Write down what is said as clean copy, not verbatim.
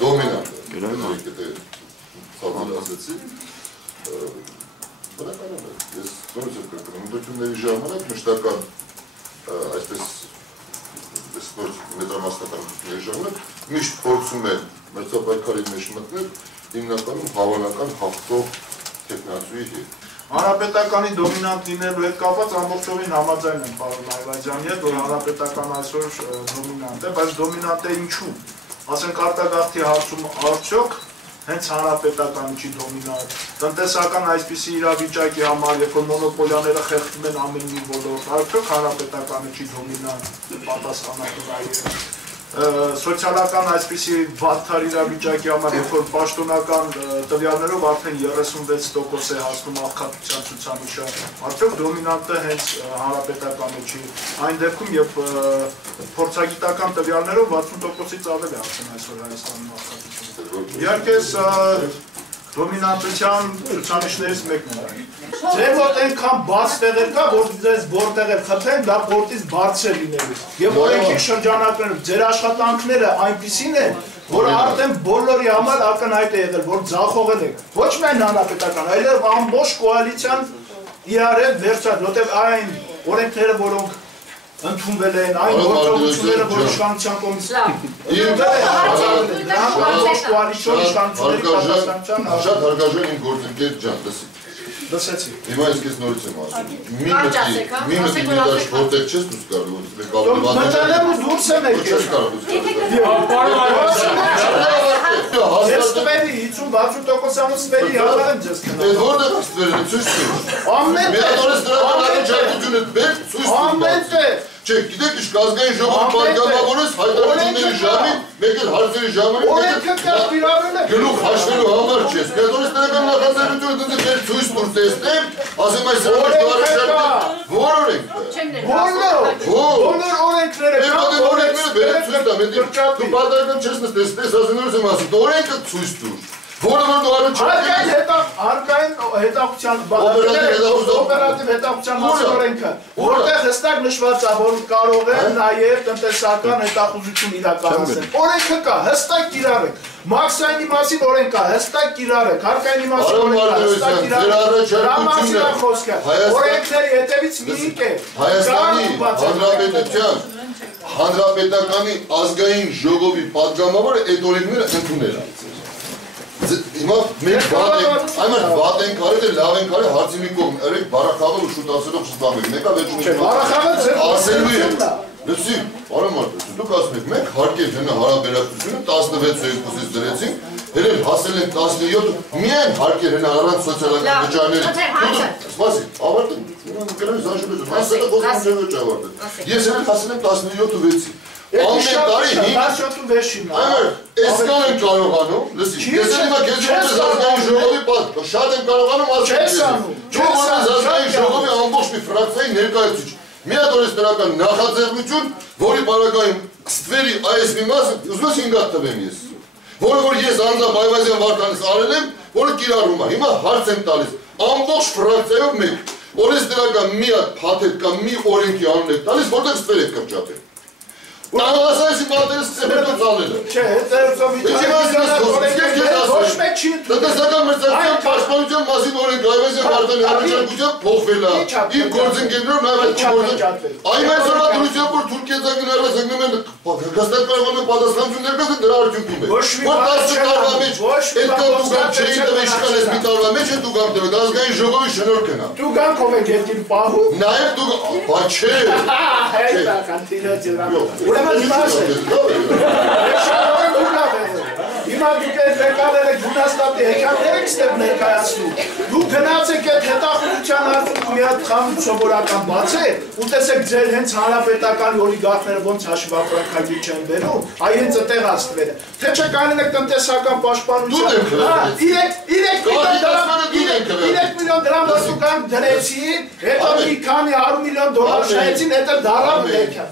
Դոմինանտ է, ցավալ ասեցի, բնականon է, ես նորից եմ կրկնում, ընդդությունների ժամանակ մշտական այսպես մետրամասնական ընդդությունների ժամանակ միշտ փորձում են մրցապայքարի մեջ մտնել հիմնականում հավանական հաղթող թեկնածուի հետ։ Հանրապետականի դոմինանտ լինելու հետ կապված ամբողջովին համաձայն եմ պարոն Այվազյանի հետ, որ հանրապետական այսօր դոմինանտ է, բայց դոմինանտ է ինչու։ Ասենք արտագաղթի հարցում արդյոք հենց հանրապետականը չի դոմինանտ։ Տնտեսական այսպիսի իրավիճակի համար, երբ որ մոնոպոլիաները խեղդում են ամեն մի ոլորտ, արդյոք հանրապետականը չի դոմինանտ պատասխանատու սոցիալական այսպիսի վատթար իրավիճակի համար, երբ որ պաշտոնական տվյալներով արդեն 36% է հասնում աղքատության ցուցանիշը, արդյոք դոմինանտը հենց հանրապետականը չի։ Այն դեպքում, երբ փորձագիտական տվյալներով 60%-ից ավել է արդեն այսօր Հայաստանում աղքատությունը։ Իհարկե դոմինանտության ցուցանիշներից մեկն է։ Ձեր մոտ այնքան բաց տեղեր կա, որ ձեզ որտեղ էլ խփեն, դա պորտից բարձր լինելու։ Եվ օրենքի շրջանակներում ձեր աշխատանքները այնպիսին են, որ արդեն բոլորի համար ակնհայտ է եղել, որ ձախողել եք։ Ոչ միայն հանրապետական, այլև ամբողջ կոալիցիան իրար հետ վերցրած, որտեղ այն օրենքները, որոնք ընդունվել են, այն գործողությունները, որ իշխանության Շատ հարգարժան իմ գործընկեր ջան, լսեցի։ Հիմա ես քեզ նորից եմ ասում։ Մի մտի դաշ որտեղ չես դուրս գալու, մտանեմ ու դուրս եմ եկել։ Ես տվերի 50-60%-անոց տվերի հաղթեմ ձեզ քնա։ Այդ որտեղ ես տվերի, ցույց տուր։ Ամեն տեղ։ Չէ, գիտեք ինչ ազգային ժողովի պատգամավորես հայտարարությունների ժամին, մեկ էլ հարցերի ժամանակ, օրենքը կարգիրավորել է։ գլուխ հաշվելու համար չես։ Պետօրենսդրական նախաձեռնությունը դու դեր ցույց տուր տեսնեմ, ասեմ այս որ օրենքը։ Բոլոր օրենքները։ Օրենքները բերեմ ցույց տամ, դու պատահական չես նստես, ասեմ նորից եմ ասում, օրենքը ցույց տուր։ Որը որ դու արու չեք։ Հարկային հետախուզության օպերատիվ հետախուզության մասին օրենքը, որտեղ հստակ նշված է, որ կարող են նաև տնտեսական հետախուզություն իրականացնել։ Օրենքը կա, հստակ կիրառեք։ Մաքսայինի մասին օրենք կա, հստակ կիրառեք։ Հարկայինի մասին օրենք կա, հստակ կիրառեք։ Դրա մասին է խոսքը։ Օրենքների հետևից մի եկեք։ Հայաստանի Հանրապետականի ազգային ժողովի պատգամավորը այդ օրենքները ընդունել է։ Հիմա մենք վատ ենք արել, լավ ենք արել, հարցի մի կողմ, երեք բարախաղել ու շուտ ասելով չստանվենք, մեկա վերջում ասելու է, լսի, պարոն Մարտիրոսյան, դուք ասում եք, մենք հարկեր հենա հարաբերակցությունը 16%-ից դրեցինք, հենց հասել են 17, միայն հարկեր հենա առանց սոցիալական վճարների, սպասի, ավարտել, ես հենց հասել եմ 17.6-ի, ամեն տարի այսքան եմ կարողանում, լսի, ես հիմա քեզ ոնց ազգային ժողովի պատ, շատ եմ կարողանում ասել, դու ոնց ազգային ժողովի ամբողջ մի ֆրակցիայի ներկայացուցիչ, մի հատ օրենսդրական նախաձեռնություն, որի պարագայում ստվերի այս մի մասը, ուզում ես 5 հատ տվեմ ես, որը որ ես անձամբ Այվազյան Վարդանից արել եմ, որը կիրառում է, հիմա հարց եմ տալիս, ամբողջ ֆրակցիայով մեկ, օրենսդրական մի հատ փաթեթ կամ մի օրենքի անուն եք տալիս, որտեղ ստվեր եք կրճատել։ Ուրախասայսի պատերս սեպետով ծալելը։ Չէ, ոչ մեկ չի տնտեսական մրցակցության պաշտպանության մասին օրենք Այվազյան Վարդանի առաջարկությամբ փոխվել է։ Իմ գործընկերներով նաև այդ գործընկերներ։ Այն այսօրվա դրությամբ որ Թուրքիա գնալով զգնում են հստակ կարողանում պատասխանություն ներկայացնել դրա արդյունքում է։ Որ 10 տարվա մեջ այդքան դուք չէին տվել իշխանես մի տարվա մեջ դուք անգամ ազգային ժողովի շնորհքն է։ Դուք անգամ եք երկիր պահում։ Նաև դուք, բա չէ։ Հետա Հիմա դուք այդ ներկաները գունաստատի հեքիաթներ եք ստեղ ներկայացնում, դուք գնացեք այդ հետախուզության հարցում մի հատ խանութ սովորական բացեք, ու տեսեք ձեր հենց հանրապետական օլիգարխները ոնց հաշվապրանքագիր չեն բերում, այ հենց այդտեղ աստվերը, թե չեք անում եք տնտեսական պաշտպանություն, 3 միլիոն դրամ դուք դրեցին, հետո մի քանի 100 միլիոն դոլար շահեցին, հետո դարավ հեքիաթ,